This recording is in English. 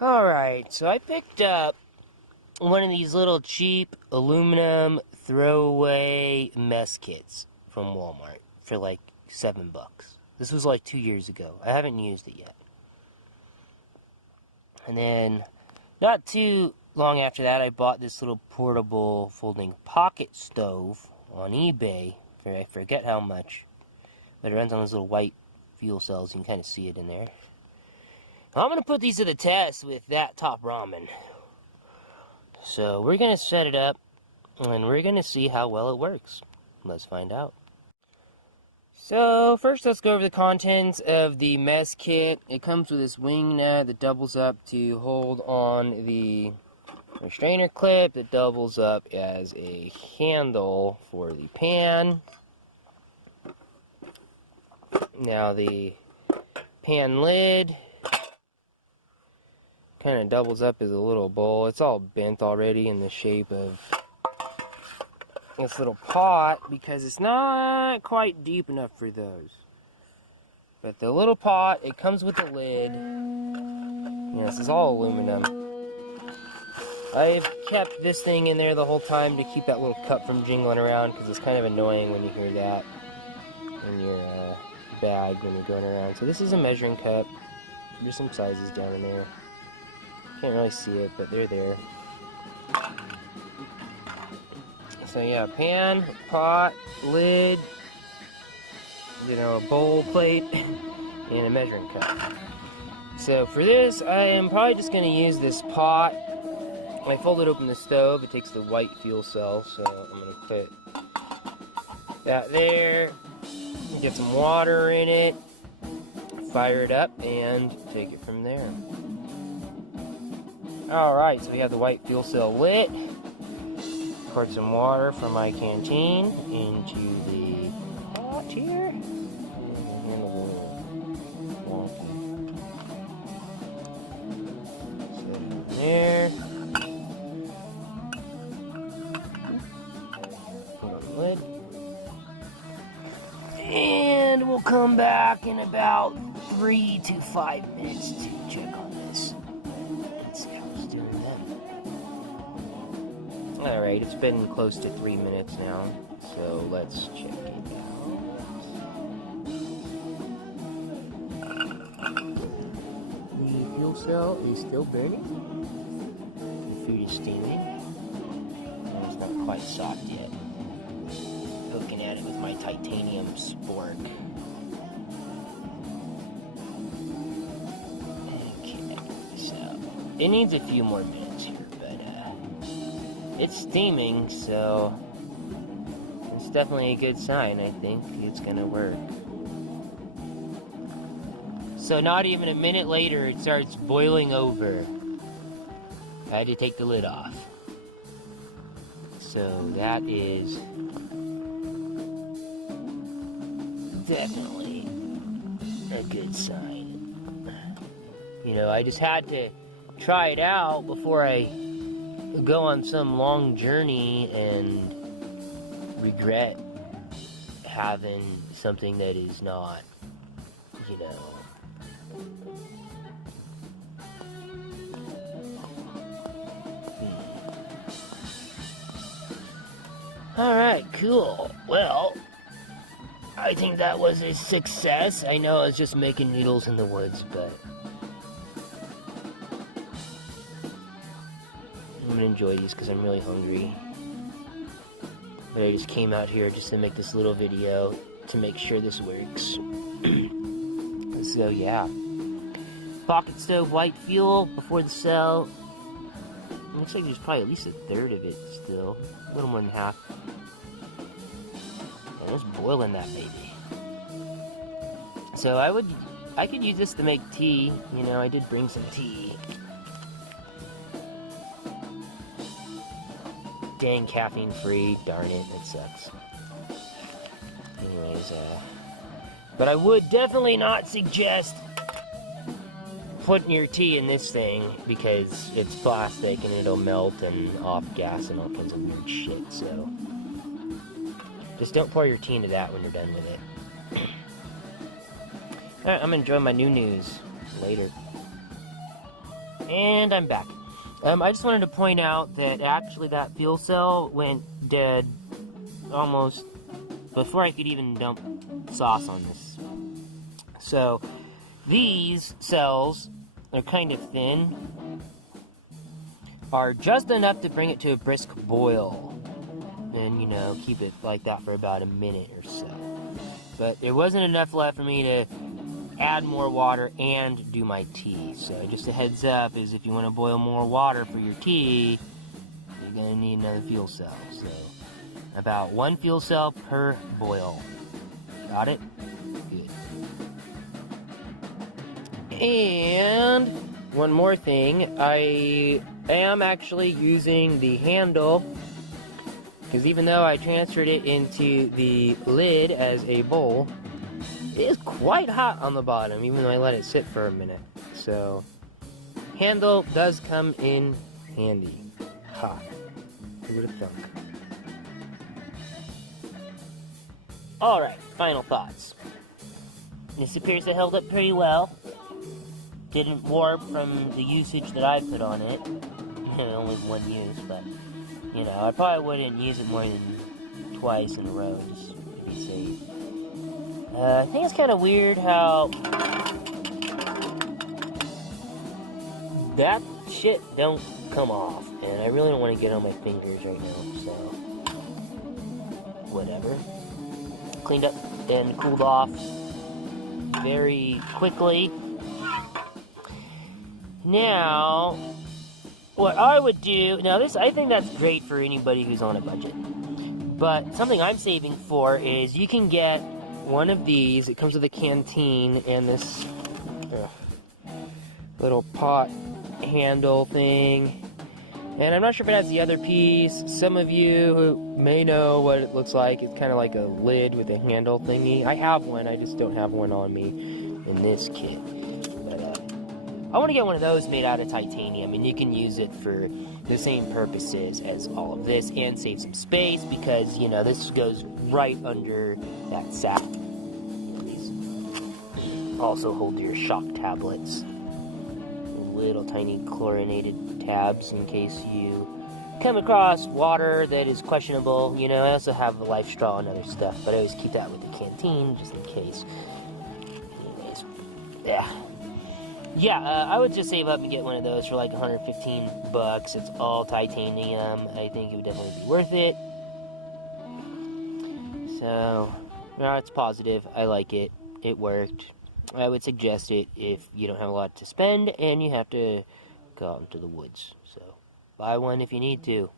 Alright, so I picked up one of these little cheap aluminum throwaway mess kits from Walmart for like $7. This was like 2 years ago. I haven't used it yet. And then, not too long after that, I bought this little portable folding pocket stove on eBay for I forget how much. But it runs on those little white fuel cells. You can kind of see it in there. I'm going to put these to the test with that top ramen. So we're going to set it up and we're going to see how well it works. Let's find out. So first let's go over the contents of the mess kit. It comes with this wing nut that doubles up to hold on the restrainer clip that doubles up as a handle for the pan. Now the pan lid kind of doubles up as a little bowl. It's all bent already in the shape of this little pot because it's not quite deep enough for those. But the little pot, it comes with a lid. This is all aluminum. I've kept this thing in there the whole time to keep that little cup from jingling around because it's kind of annoying when you hear that in your bag when you're going around. So this is a measuring cup. There's some sizes down in there. Can't really see it, but they're there. So yeah, pan, pot, lid, a bowl plate, and a measuring cup. So for this, I am probably just going to use this pot. When I fold it open the stove, it takes the white fuel cell, so I'm going to put that there, get some water in it, fire it up, and take it from there. Alright, so we have the white fuel cell lit. Poured some water from my canteen into the pot here. There. Put on the lid. And we'll come back in about 3 to 5 minutes to check on this. Let's see how it's doing then. Alright, it's been close to 3 minutes now, so let's check it out. The fuel cell is still burning. The food is steaming. It's not quite soft yet. Poking at it with my titanium spork. Okay, so it needs a few more minutes here, but it's steaming, so it's definitely a good sign. I think it's gonna work. So not even a minute later, it starts boiling over. I had to take the lid off. So that is definitely a good sign. I just had to try it out before I go on some long journey and regret having something that is not, Alright, cool. Well, I think that was a success. I know I was just making noodles in the woods, but I'm gonna enjoy these because I'm really hungry. But I just came out here just to make this little video to make sure this works. So yeah. Pocket stove, white fuel before the cell. Looks like there's probably at least a third of it still. A little more than half. And it's boiling that baby. So I could use this to make tea. I did bring some tea. Dang, caffeine free. Darn it, that sucks. Anyways, but I would definitely not suggest putting your tea in this thing because it's plastic and it'll melt and off gas and all kinds of weird shit, so just don't pour your tea into that when you're done with it. Alright, I'm enjoying my new news. Later. And I'm back. I just wanted to point out that actually that fuel cell went dead almost before I could even dump sauce on this. So, these cells are kind of thin, are just enough to bring it to a brisk boil. And, you know, keep it like that for about a minute or so. But there wasn't enough left for me to add more water and do my tea. So just a heads up is if you want to boil more water for your tea, you're going to need another fuel cell. So about 1 fuel cell per boil. Got it? Good. And one more thing, I am actually using the handle, because even though I transferred it into the lid as a bowl, it is quite hot on the bottom, even though I let it sit for a minute. So, handle does come in handy. Ha. Who would have thunk? Alright, final thoughts. This appears to have held up pretty well. Didn't warp from the usage that I put on it. Only 1 use, but, you know, I probably wouldn't use it more than twice in a row, just to be safe. I think it's kind of weird how that shit don't come off, and I really don't want to get on my fingers right now, so whatever. Cleaned up and cooled off very quickly. Now, what I would do, now this, I think that's great for anybody who's on a budget, but something I'm saving for is you can get one of these. It comes with a canteen and this little pot handle thing. And I'm not sure if it has the other piece. Some of you may know what it looks like. It's kind of like a lid with a handle thingy. I have one, I just don't have one on me in this kit. But I want to get one of those made out of titanium, and you can use it for the same purposes as all of this and save some space because, you know, this goes right under that sack. These also hold your shock tablets. Little tiny chlorinated tabs in case you come across water that is questionable. You know, I also have a life straw and other stuff, but I always keep that with the canteen just in case. Anyways, yeah, I would just save up and get one of those for like $115. It's all titanium. I think it would definitely be worth it. So, no, it's positive. I like it. It worked. I would suggest it if you don't have a lot to spend and you have to go out into the woods. So, buy one if you need to.